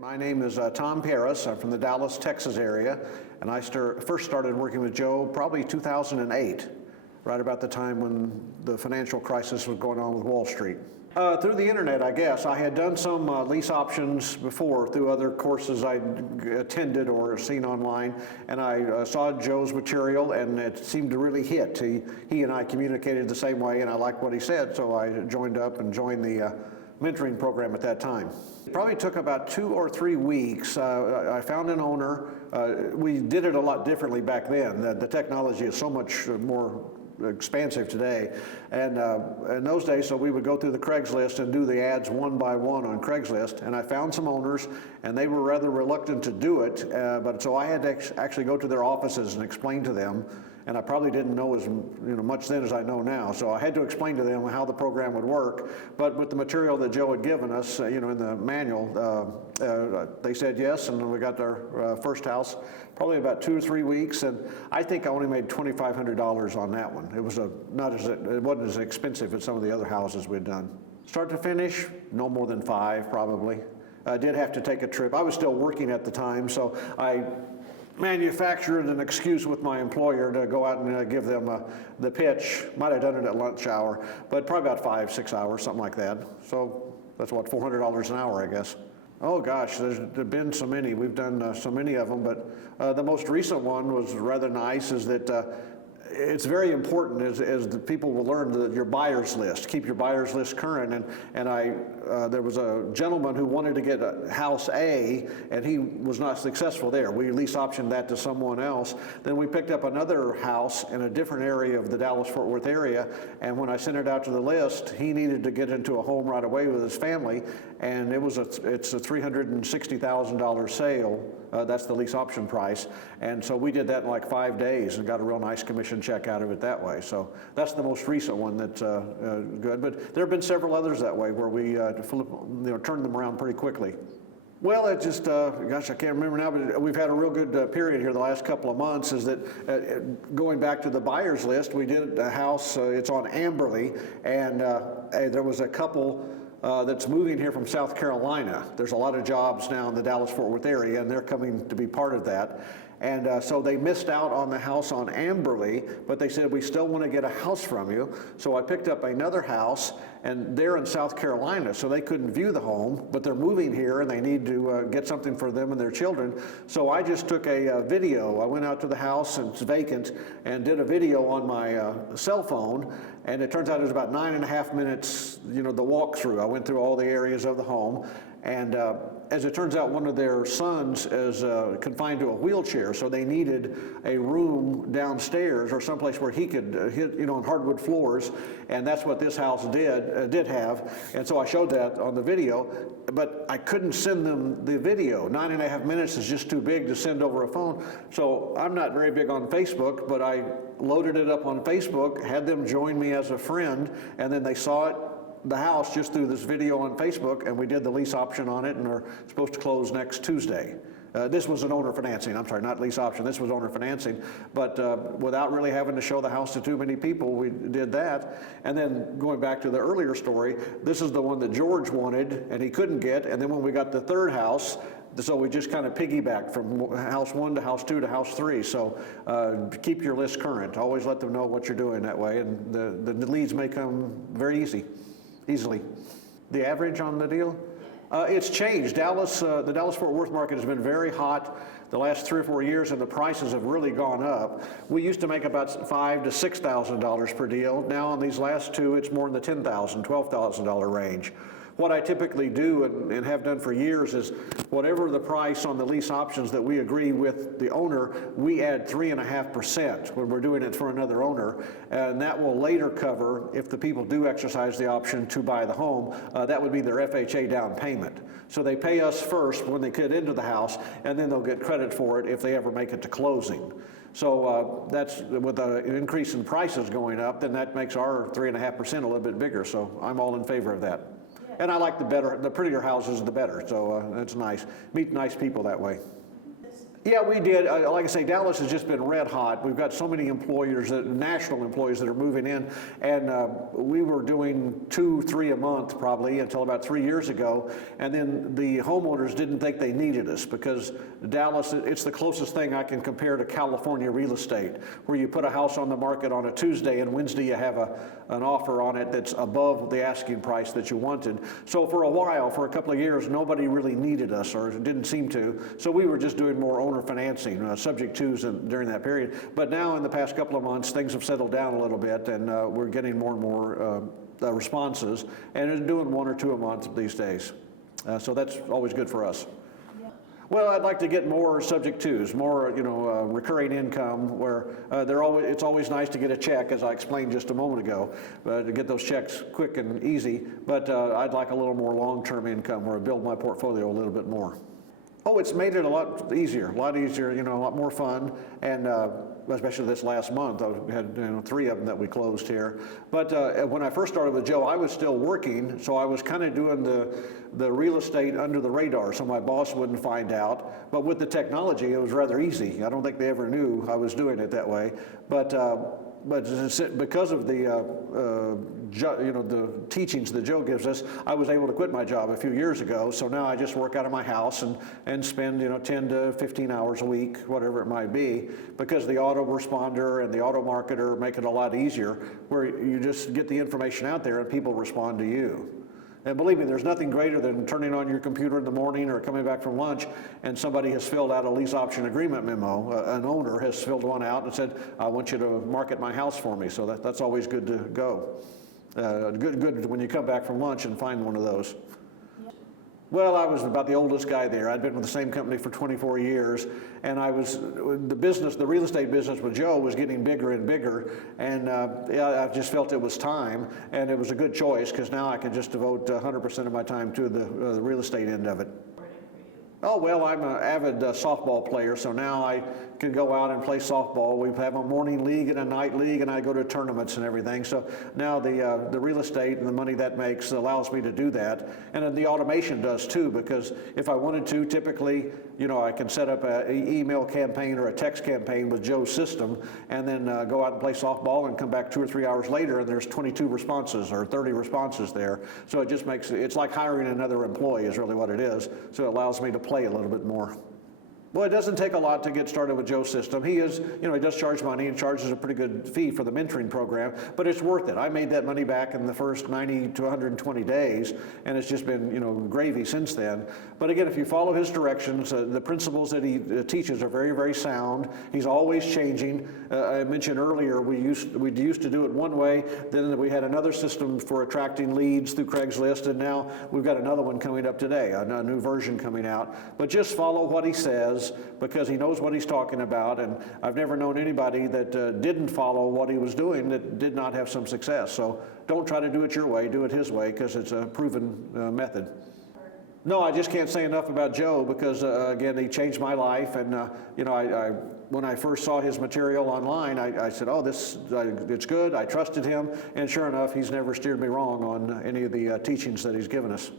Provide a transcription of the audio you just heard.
My name is Tom Paris. I'm from the Dallas, Texas area, and I first started working with Joe probably 2008, right about the time when the financial crisis was going on with Wall Street. Through the internet, I guess. I had done some lease options before through other courses I'd attended or seen online, and I saw Joe's material, and it seemed to really hit. He and I communicated the same way, and I liked what he said, so I joined up and joined the mentoring program at that time. It probably took about 2 or 3 weeks. I found an owner. We did it a lot differently back then. The technology is so much more expansive today, and in those days, so we would go through the Craigslist and do the ads one by one on Craigslist, and I found some owners, and they were rather reluctant to do it, but so I had to actually go to their offices and explain to them, and I probably didn't know as much then as I know now, so I had to explain to them how the program would work. But with the material that Joe had given us, in the manual, they said yes, and we got our first house probably about 2 or 3 weeks, and I think I only made $2,500 on that one. It was it wasn't as expensive as some of the other houses we'd done. Start to finish, no more than 5 probably. I did have to take a trip. I was still working at the time, so I manufactured an excuse with my employer to go out and give them the pitch. Might have done it at lunch hour, but probably about 5-6 hours, something like that. So that's what, $400 an hour, I guess. Oh gosh, there's been so many. We've done so many of them, but the most recent one was rather nice, is that it's very important, as the people will learn, that your buyer's list. Keep your buyer's list current. And there was a gentleman who wanted to get a house A, and he was not successful there. We lease optioned that to someone else. Then we picked up another house in a different area of the Dallas-Fort Worth area, and when I sent it out to the list, he needed to get into a home right away with his family, and it's a $360,000 sale. That's the lease option price, and so we did that in like 5 days and got a real nice commission check out of it that way. So that's the most recent one that's good, but there have been several others that way where we turned them around pretty quickly. Well, it just, gosh, I can't remember now, but we've had a real good period here the last couple of months. Is that going back to the buyer's list, we did a house, it's on Amberley, and there was a couple that's moving here from South Carolina. There's a lot of jobs now in the Dallas-Fort Worth area, and they're coming to be part of that. And so they missed out on the house on Amberley, but they said, we still want to get a house from you. So I picked up another house, and they're in South Carolina, so they couldn't view the home, but they're moving here and they need to get something for them and their children. So I just took a video. I went out to the house, and it's vacant, and did a video on my cell phone, and it turns out it was about 9.5 minutes, the walkthrough. I went through all the areas of the home. And as it turns out, one of their sons is confined to a wheelchair, so they needed a room downstairs or someplace where he could hit, on hardwood floors, and that's what this house did have. And so I showed that on the video, but I couldn't send them the video. 9.5 minutes is just too big to send over a phone. So I'm not very big on Facebook, but I loaded it up on Facebook, had them join me as a friend, and then they saw the house just through this video on Facebook, and we did the lease option on it, and are supposed to close next Tuesday. This was an owner financing, I'm sorry, not lease option, this was owner financing, but without really having to show the house to too many people, we did that. And then going back to the earlier story, this is the one that George wanted and he couldn't get, and then when we got the third house, so we just kind of piggybacked from house 1 to house 2 to house 3. So keep your list current, always let them know what you're doing that way, and the leads may come very easily. The average on the deal? It's changed. The Dallas-Fort Worth market has been very hot the last 3 or 4 years, and the prices have really gone up. We used to make about $5,000 to $6,000 per deal. Now on these last 2, it's more in the $10,000, $12,000 range. What I typically do and have done for years is whatever the price on the lease options that we agree with the owner, we add 3.5% when we're doing it for another owner, and that will later cover if the people do exercise the option to buy the home. That would be their FHA down payment. So they pay us first when they get into the house, and then they'll get credit for it if they ever make it to closing. So that's with an increase in prices going up, then that makes our 3.5% a little bit bigger. So I'm all in favor of that. And I like the prettier houses, the better. So it's nice. Meet nice people that way. Yeah, we did. Like I say, Dallas has just been red hot. We've got so many employers, national employees that are moving in, and we were doing 2, 3 a month probably until about 3 years ago, and then the homeowners didn't think they needed us because Dallas, it's the closest thing I can compare to California real estate, where you put a house on the market on a Tuesday and Wednesday you have an offer on it that's above the asking price that you wanted. So for a while, for a couple of years, nobody really needed us or didn't seem to, so we were just doing more owner financing, subject twos during that period. But now in the past couple of months, things have settled down a little bit, and we're getting more and more responses, and it's doing 1 or 2 a month these days. So that's always good for us. Yeah. Well, I'd like to get more subject twos, more recurring income, where it's always nice to get a check, as I explained just a moment ago, to get those checks quick and easy. But I'd like a little more long-term income, where I build my portfolio a little bit more. Oh, it's made it a lot easier, a lot more fun, and especially this last month, I had 3 of them that we closed here. But when I first started with Joe, I was still working, so I was kind of doing the real estate under the radar, so my boss wouldn't find out. But with the technology, it was rather easy. I don't think they ever knew I was doing it that way. But because of the teachings that Joe gives us, I was able to quit my job a few years ago. So now I just work out of my house and spend 10 to 15 hours a week, whatever it might be, because the autoresponder and the auto marketer make it a lot easier, where you just get the information out there and people respond to you. And believe me, there's nothing greater than turning on your computer in the morning or coming back from lunch and somebody has filled out a lease option agreement memo. An owner has filled one out and said, I want you to market my house for me. So that's always good to go. Good when you come back from lunch and find one of those. Well, I was about the oldest guy there. I'd been with the same company for 24 years, and the real estate business with Joe was getting bigger and bigger, and I just felt it was time, and it was a good choice because now I can just devote 100% of my time to the real estate end of it. Oh, well, I'm an avid softball player, so now I can go out and play softball. We have a morning league and a night league, and I go to tournaments and everything. So now the real estate and the money that makes allows me to do that. And then the automation does too, because if I wanted to, typically, I can set up an email campaign or a text campaign with Joe's system, and then go out and play softball and come back 2 or 3 hours later, and there's 22 responses or 30 responses there. So it just it's like hiring another employee is really what it is. So it allows me to play a little bit more. Well, it doesn't take a lot to get started with Joe's system. He does charge money and charges a pretty good fee for the mentoring program, but it's worth it. I made that money back in the first 90 to 120 days, and it's just been, gravy since then. But again, if you follow his directions, the principles that he teaches are very, very sound. He's always changing. I mentioned earlier, we used to do it one way, then we had another system for attracting leads through Craigslist, and now we've got another one coming up today, a new version coming out. But just follow what he says, because he knows what he's talking about, and I've never known anybody that didn't follow what he was doing that did not have some success. So don't try to do it your way, do it his way, because it's a proven method. No, I just can't say enough about Joe, because again, he changed my life, and when I first saw his material online, I said, oh, it's good. I trusted him, and sure enough, he's never steered me wrong on any of the teachings that he's given us.